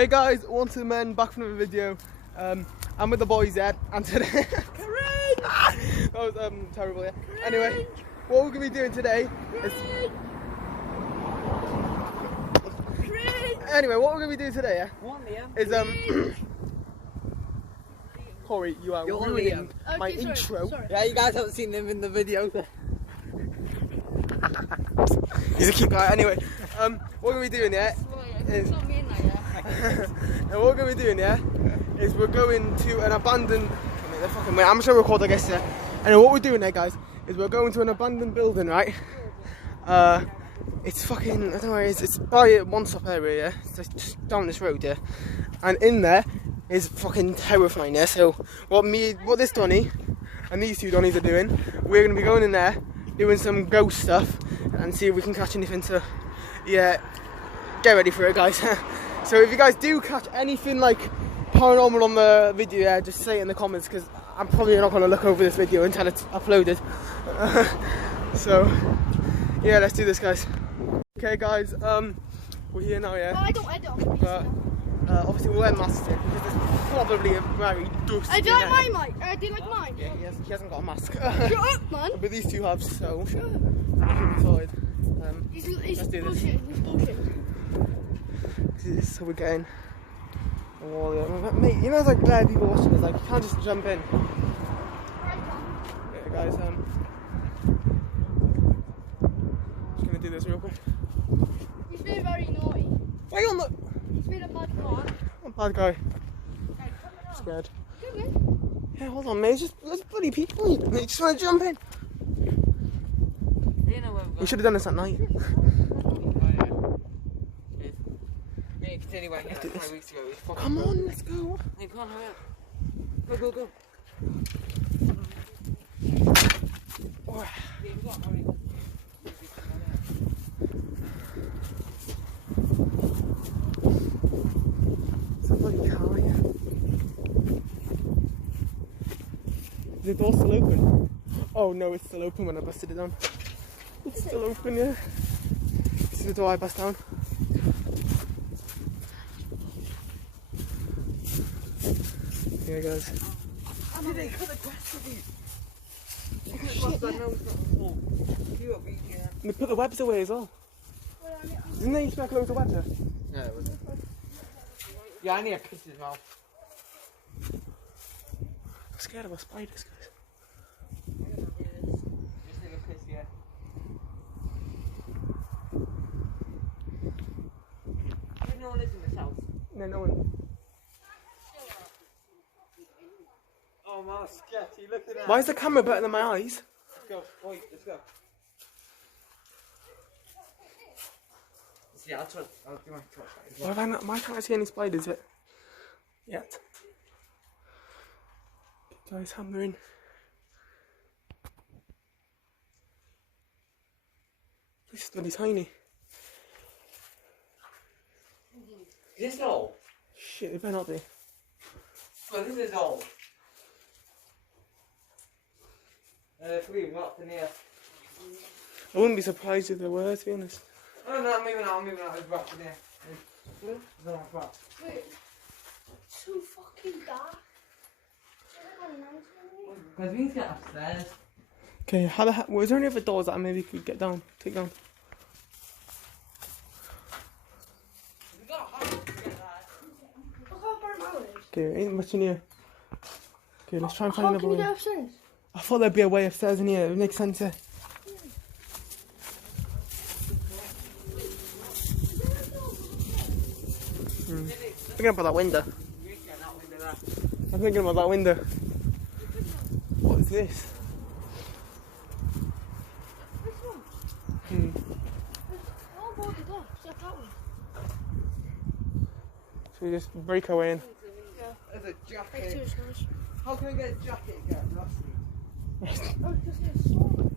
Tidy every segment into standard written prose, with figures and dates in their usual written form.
Hey guys, once again back from the video. I'm with the boys yet, and today that was terrible. Yeah. Anyway, what we're gonna be doing today is Corey, you are ruining my intro. Sorry. Yeah, you guys haven't seen them in the video. He's a cute guy. Anyway, what we're gonna be doing is we're going to an abandoned. I'm just gonna record, I guess. Yeah. Anyway, what we're doing there, guys, is we're going to an abandoned building, right? It's fucking, I don't know where it is. It's by a one-stop area, yeah. It's just down this road, yeah. And in there is fucking terrifying, yeah. So what this Donny and these two Donnies are doing, we're gonna be going in there, doing some ghost stuff, and see if we can catch anything. So yeah, get ready for it, guys. So if you guys do catch anything like paranormal on the video, yeah, just say it in the comments, because I'm probably not going to look over this video until it's uploaded. So yeah, let's do this, guys. Okay guys, we're here now, yeah. No, I don't edit on the But obviously we're wearing masks here because it's probably a very dusty I do like my mic. Do you like mine? Yeah, he hasn't got a mask. Shut up, man. But these two have, so Shut up. He's He's let's do this. bullshit. He's bullshit. So we're getting a wall here. Mate, you know there's like glare people watching us, like you can't just jump in. Yeah guys, just gonna do this real quick. He's been very naughty. Why are you on the... He's been a bad boy. I'm a bad guy. Hey, come on. Scared. Come in. Yeah, hold on mate, there's bloody people. They just want to jump in. You know where we're We should have done this at night. Anyway, yeah, 5 weeks ago. Come on, let's go. Hey, come on, hurry up. Go. Oh. Yeah, we got hurry. It's a bloody car here. Is the door still open? Oh no, it's still open when I busted it down. It's still open, yeah. This is the door I bust down. Yeah, guys. Did they cut the grass with you? And they put the webs away as well. Didn't they used to make loads of webs there? Yeah, it was. Yeah, I need a piss as well. I'm scared of spiders, guys. Just need a piss, yeah. No one lives in this house. No one. Oh, man, sketchy. Look at that. Why is the camera better than my eyes? Let's go. Wait, let's go. Yeah, I'll do my torchlight. Why can't I see any spiders yet? Guys, hammering. This is bloody tiny. Is this old? Shit, it better not be. Well, this is old. Three rocks in here. I wouldn't be surprised if there were, to be honest. Oh no, I'm moving out, there's rocks in here. There's rocks. Wait. It's too fucking dark. Because we need to get upstairs. Okay, was there any other doors that I maybe could take down? We got a house to get that. Look how far my is. Okay, ain't much in here. Okay, let's try and find How another can you way. get upstairs? I thought there'd be a way upstairs in here, it makes sense here. Thinking about that window. I'm thinking about that window. What is this? This one. Oh, boarded up. Step that way. Should we just break our way in? Yeah. There's a Take jacket. two, guys. How can I get a jacket again? Oh, just get a sword.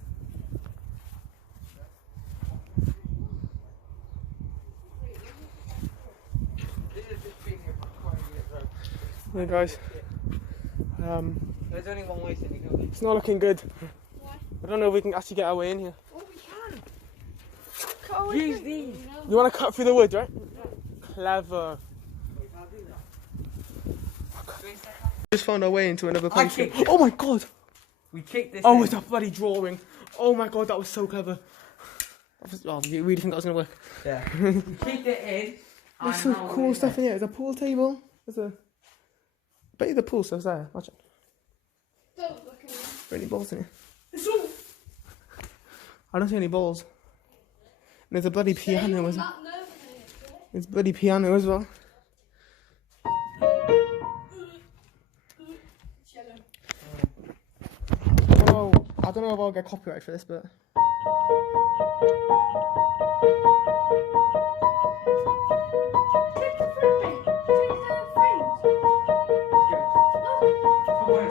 This is just being here for 20 years, bro. Yeah, guys. There's only one way to go. It's not looking good. Why? I don't know if we can actually get our way in here. Oh, we can. Cut away Use from- these. You want to cut through the wood, right? Clever. Just found our way into another place. kicked it. Oh my god! We kicked this. Oh, in. it's a bloody drawing. Oh my god, that was so clever. Oh, you really think that was gonna work? Yeah. We kicked it in. There's some cool stuff in here. There's a pool table. There's a. I bet you the pool stuff's there. Imagine. Don't look at me. Are there any balls in here? It's all. I don't see any balls. And there's a bloody piano as well. That nerve in it, There's a bloody piano as well. It's yellow. Oh, I don't know if I'll get copyright for this, but. Click the frame. Click the frames.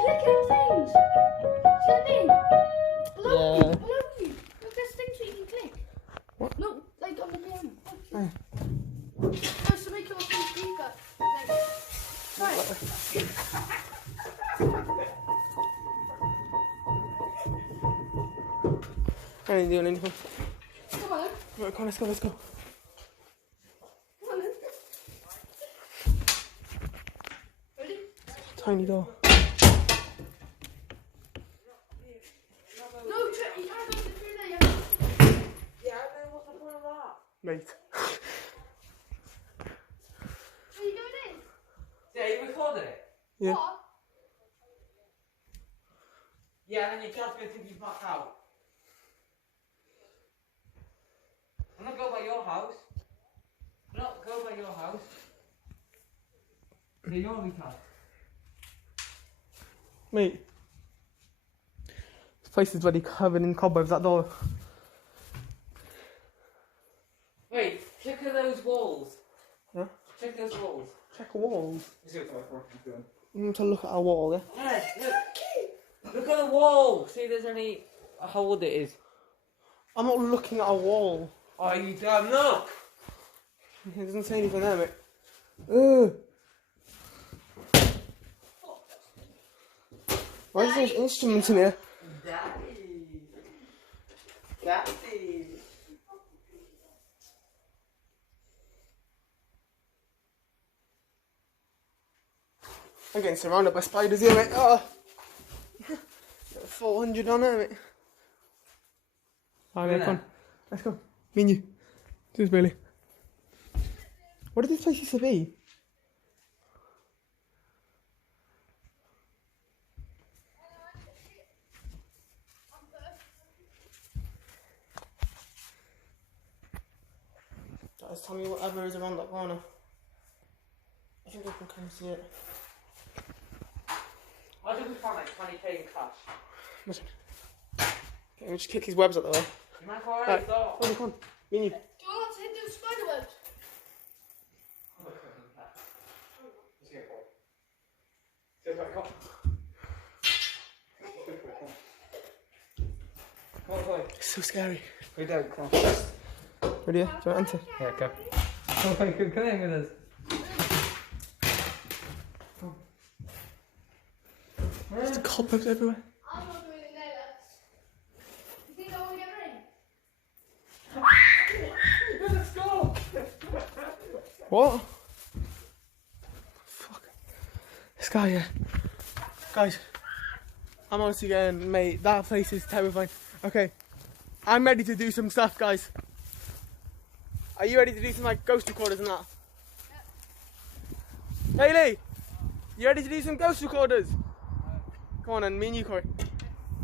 Click in things. See what I mean? Below Yeah. you. Below you. Look, there's things that you can click. What? No, like on the piano. Oh. Just to make your things deeper. Like, right. I ain't doing anything. Come on. Right, come on, let's go, let's go. Come on. Ready? Tiny door. No, you can't go through there yet. Yeah, I know what's the point of that. Mate. Are you going in? Yeah, you recorded it. Yeah. What? Yeah, and then your cat's gonna take you back out. I'm not going by your house. I'm not going by your house. They're your cat. Mate. This place is bloody covered in cobwebs, that door. Wait, check out those walls. Huh? Check those walls. Check walls. You see what I'm doing? You need to look at our wall, yeah? Yeah, look. Look at the wall. See if there's any. How old it is. I'm not looking at a wall. Oh, you damn look. It doesn't say anything there, mate. Ugh. Why is there instruments in here? Daddy. Daddy. I'm getting surrounded by spiders here, mate. Oh. 400 on there, mate. Alright, come on. Let's go. Me and you. Just really. What did this place used to be? Guys, tell me whatever is around that corner. I think I can kind of see it. Why did we find like 20k in cash? Listen. Okay, we'll just kick his webs out the way. You might go alright, Right, though. come on. Me and you. Do you want to hit those spider webs? Come on, boy. It's so scary. We don't, come on. Ready? Yeah? Do you want to enter? Yeah, go. Come on, come in with us. There's cobwebs everywhere. I'm not doing it there. You think I want to get ready? Let's go! What? Fuck. This guy, yeah. Guys, I'm honestly getting, mate, that place is terrifying. Okay, I'm ready to do some stuff, guys. Are you ready to do some, like, ghost recorders and that? Yep. Hayley, you ready to do some ghost recorders? Come on, and me and you, Corey.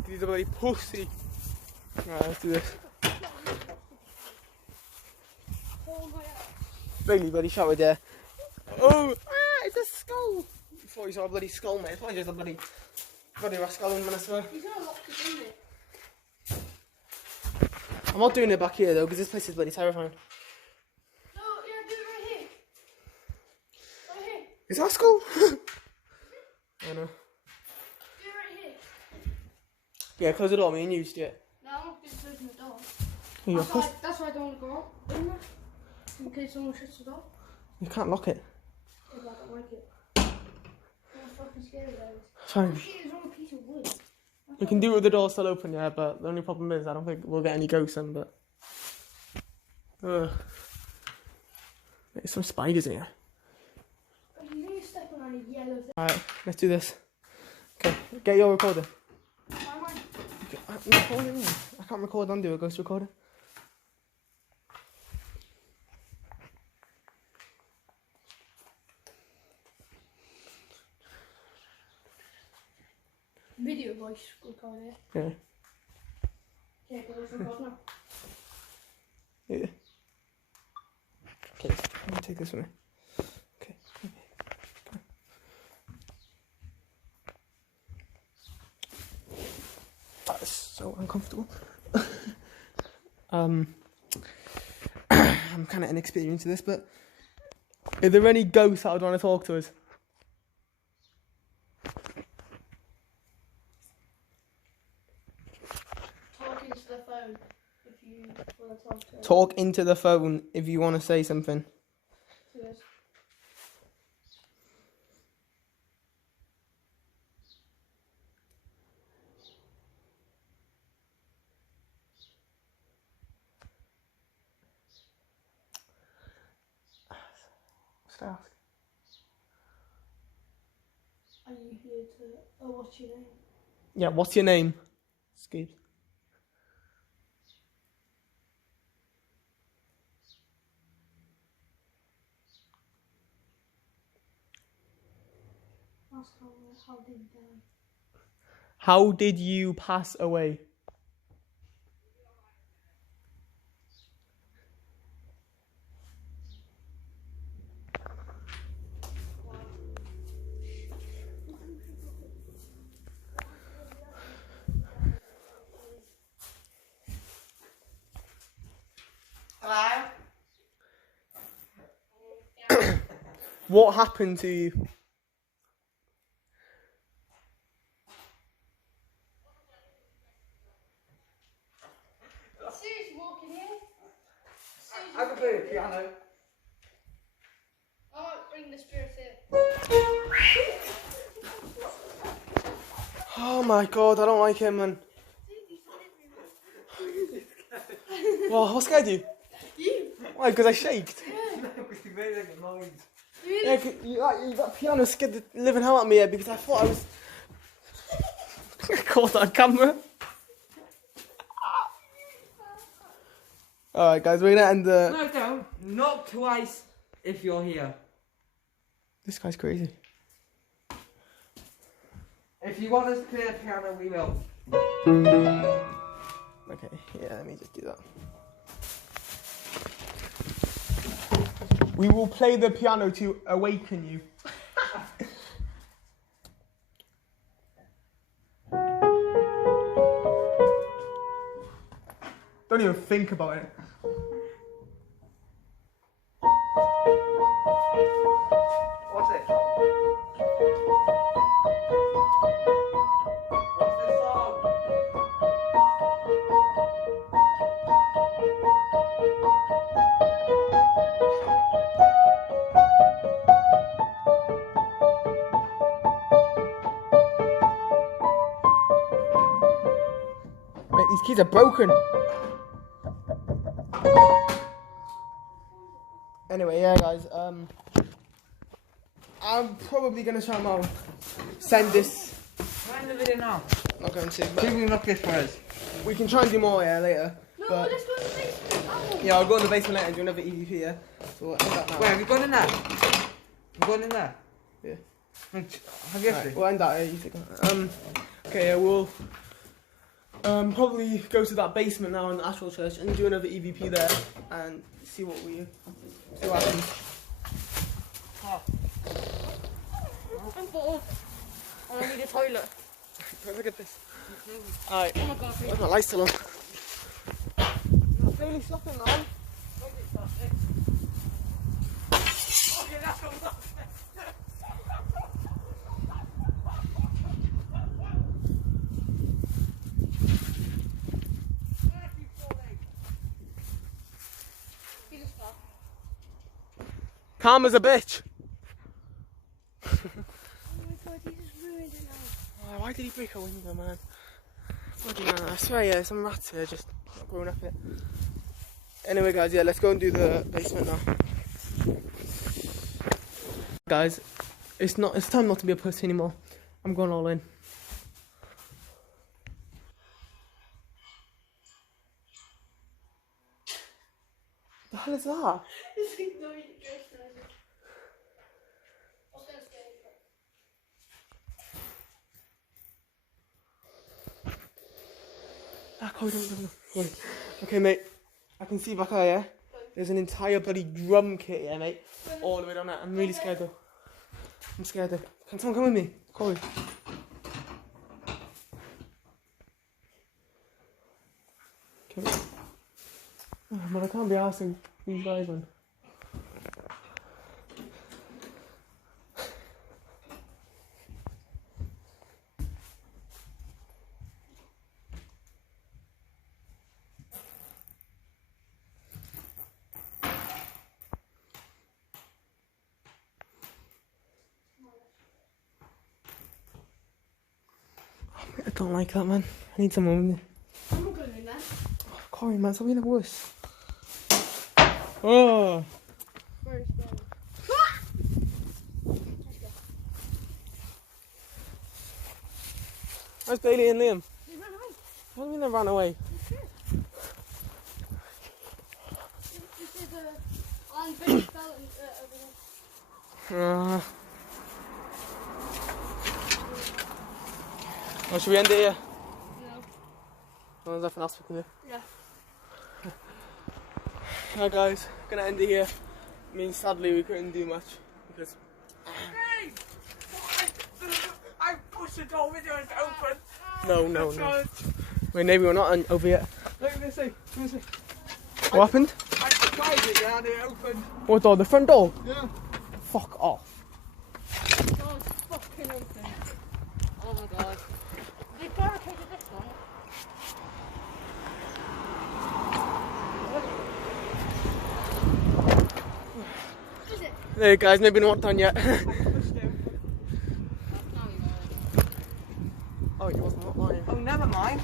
He's a bloody pussy. Alright, let's do this. Oh my god. Really bloody shouted there. Oh, it's a skull. I thought you saw a bloody skull, mate. It's probably just a bloody rascal, man, I swear. He's gonna lock it in there. I'm not doing it back here though, because this place is bloody terrifying. No, yeah, do it right here. Right here. Is that a skull? I know. Do it right here. Yeah, close the door, me and you do it. No, I'm not just closing the door. Here you go. That's why I don't want to go out in there. In case someone shuts the door. You can't lock it. Yeah, but I don't like it. I'm fucking scared of those. Fine. Oh shit, there's only a piece of wood. We can do it with the door still open, yeah, but the only problem is I don't think we'll get any ghosts in, but... There's some spiders in here. You need to step on yellow thing. Alright, let's do this. Okay, get your recorder. Why am I? I'm recording. I can't record and do a ghost recorder. Video voice recorder. Yeah. Yeah, voice record now. Yeah. Okay, let me take this one. Okay. That's so uncomfortable. I'm kind of inexperienced in this, but are there any ghosts that would want to talk to us? Talk into the phone if you want to talk to us. Talk into the phone if you want to say something. To us. What should I ask? Are you here to? Oh, what's your name? Yeah, what's your name? Skip. Ask how did you die? How did you pass away? Hello? What happened to you? Sue's walking in. I can play the piano. I might bring the spirit in. Oh my god, I don't like him, man. Well, what scared you? You? Why? Because I shaked. Because you made like a noise. Yeah, that piano scared the living hell out of me here because I thought I was. I caught that on camera. Alright, guys, we're gonna end the. No, don't. Not twice if you're here. This guy's crazy. If you want us to play the piano, we will. Okay, yeah, let me just do that. We will play the piano to awaken you. Don't even think about it. What's it? What's this song? Mate, these keys are broken. Anyway, yeah, guys. I'm probably gonna try and send this. Mind the video now. Not going to, See but if we can look this for us. we can try and do more later. No, But let's go to the basement. Oh. yeah, I'll go in the basement later and do another EVP. Yeah. So we'll end that now. Wait, have you gone in there? You gone in there? Yeah. Have you Right, actually? we'll end that. You take that. Okay, yeah, we'll probably go to that basement now in the Ashwell Church and do another EVP there and see what happens. I'm bored. I need a toilet. Look at this. Alright, Oh my god. where's my light still on? Really slapping, man. He just fell. Calm as a bitch. Oh my god, he just ruined it now. Oh, why did he break a window, man? Bloody man, I swear, yeah, some rats here just not growing up yet. Anyway, guys, yeah, let's go and do the basement now. Guys, It's not. It's time not to be a pussy anymore. I'm going all in. The hell is that? Ah, Chloe, don't. Wait. Okay, mate. I can see back there, yeah? There's an entire bloody drum kit, yeah, mate? All the way down there. I'm really scared, though. I'm scared, though. Can someone come with me? Chloe. Okay. Oh, man, I can't be asking these guys, man. I don't like that, man. I need someone with me. I'm not going in there. Oh, Corey, man, it's being worse. Oh. Very scary. Where's Bailey and Liam? They ran away. What do you mean they ran away? This is on Bailey fell over there. Oh, should we end it here? No. Oh, there's nothing else we can do. Yeah. Alright guys, gonna end it here. I mean, sadly we couldn't do much because... Hey! I pushed the door with you and it's open. No. Wait, maybe we're not over yet. Look at this thing. What happened? I tried it, yeah, and it opened. What door? The front door? Yeah. Fuck off. Oh, it's fucking open. Oh my god. They barricaded this one. Is it? There guys, maybe not done yet. Oh, he wasn't not lying. Oh, never mind.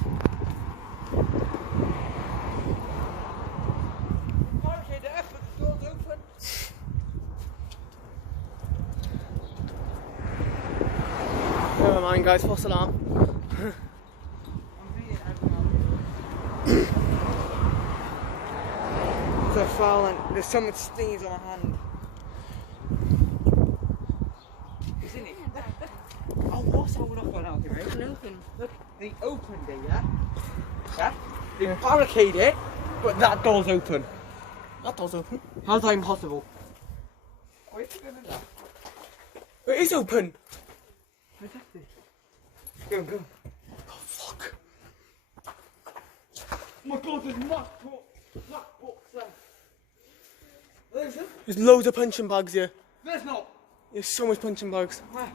Barricade it, but the door's open. Never mind guys, false alarm. I'm beating everyone. It's a foul and there's so much stains on my hand. Isn't it? Oh, what's all up on out here, right? Open. Look, they opened it, yeah? Yeah? They barricade it, but that door's open. That door's open. How's that impossible? Why is it going to that? It is open. Go, go. Oh fuck. Oh my god, there's MacBooks there. There's it? There's loads of punching bags here. There's not. There's so much punching bags. Where?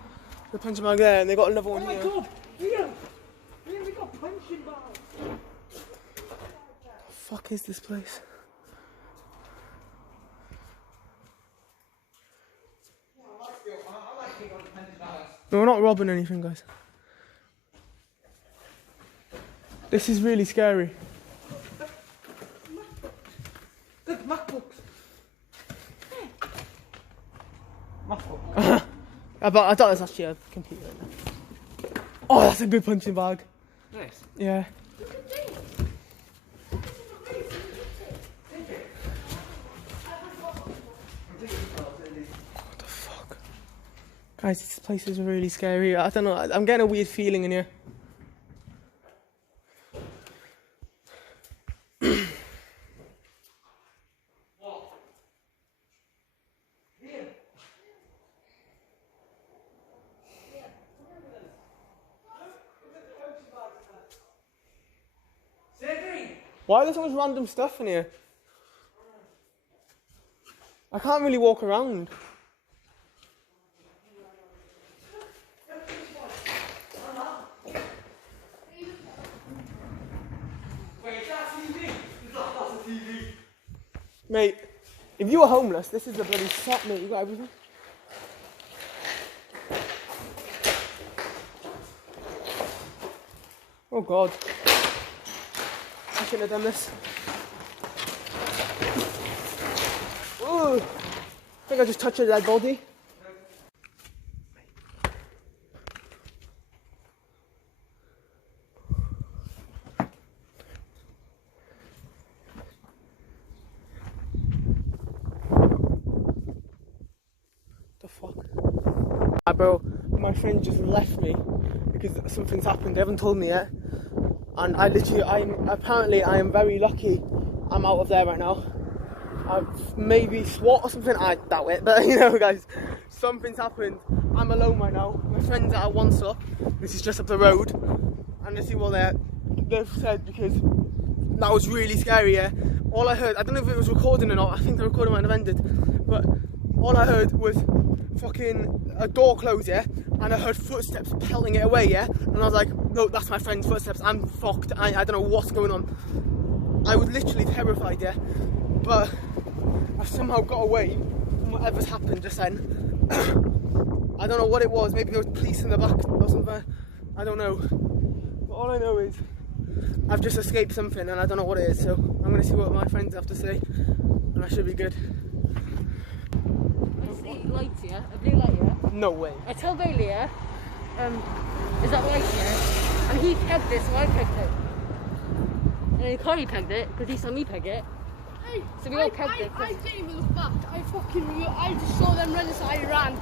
The punching bag there, and they got another Oh one my here. god, here! Here we got punching bags. The fuck is this place? No, we're not robbing anything, guys. This is really scary. Look, MacBooks. MacBooks. I thought it was actually a computer. Oh, that's a good punching bag. This? Yeah. What the fuck? Guys, this place is really scary. I don't know, I'm getting a weird feeling in here. Why is there so much random stuff in here? I can't really walk around. Mate, if you were homeless, this is a bloody set, mate. You got everything. Oh God. I shouldn't have done this. Ooh. I think I just touched a dead body. bro, my friend just left me because something's happened. They haven't told me yet. And I am very lucky I'm out of there right now. I've maybe SWAT or something, I doubt it, but you know guys, something's happened. I'm alone right now. My friends are at One Stop, this is just up the road, and let's see what they've said, because that was really scary, yeah. All I heard, I don't know if it was recording or not, I think the recording might have ended, but all I heard was fucking a door close, yeah, and I heard footsteps pelting it away, yeah, and I was like, no, that's my friend's footsteps, I'm fucked, I don't know what's going on. I was literally terrified, yeah, but I somehow got away from whatever's happened just then. I don't know what it was, maybe there was police in the back or something, I don't know. But all I know is I've just escaped something and I don't know what it is, so I'm going to see what my friends have to say, and I should be good. I see lights here, a blue light here. No way. I tell Bailey, yeah, is that light here? And he pegged it, so I pegged it. And then Connie pegged it, because he saw me peg it. So we all pegged it. I didn't even look back. I just saw them running, so I ran.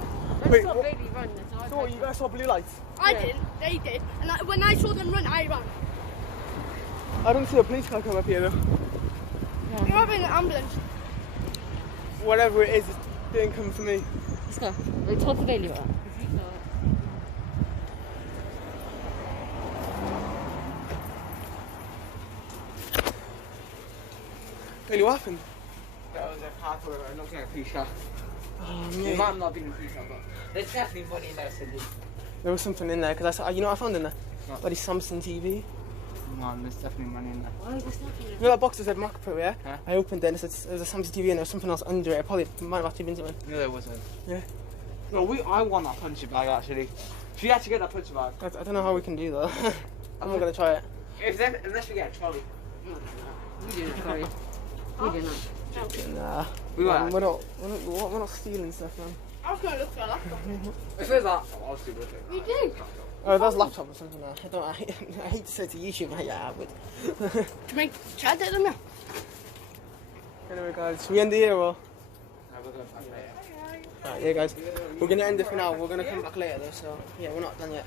I Wait, saw what? Bailey run, so I So what, pegged you it. guys saw blue lights? I Yeah. didn't. They did. And when I saw them run, I ran. I don't see a police car come up here though. You're having an ambulance. Whatever it is, it didn't come for me. Let's go. We'll talk to Bailey about it. Bailey, what happened? That was a car for it looks like a police car. Oh, It mate. might not be a police car, but there's definitely money in there, Cindy. There was something in there, because I saw, you know what I found in there? What? Bloody Samsung TV. Man, there's definitely money in there. Why is this happening? You know that box that said MacPro, yeah? Huh? I opened it and it said there's a Samsung TV and there was something else under it. I probably might have actually been something. No, there wasn't. Yeah. No, I want that puncher bag actually. If you had to get that puncher bag. I don't know how we can do that. I'm not going to try it. Unless we get a trolley. We do not, sorry. We do not. Nah. We might. We're not stealing stuff, man. I was going to look for a laptop. If there's that, I'll do with it. We do. Oh, that's laptop or something. I hate to say it to YouTube, but yeah, I would. To make chat it, don't you? Anyway, guys, should we end the year or? No, we're going to find it. Right, yeah, guys. We're going to end it for now. We're going to come back later, though, so yeah, we're not done yet.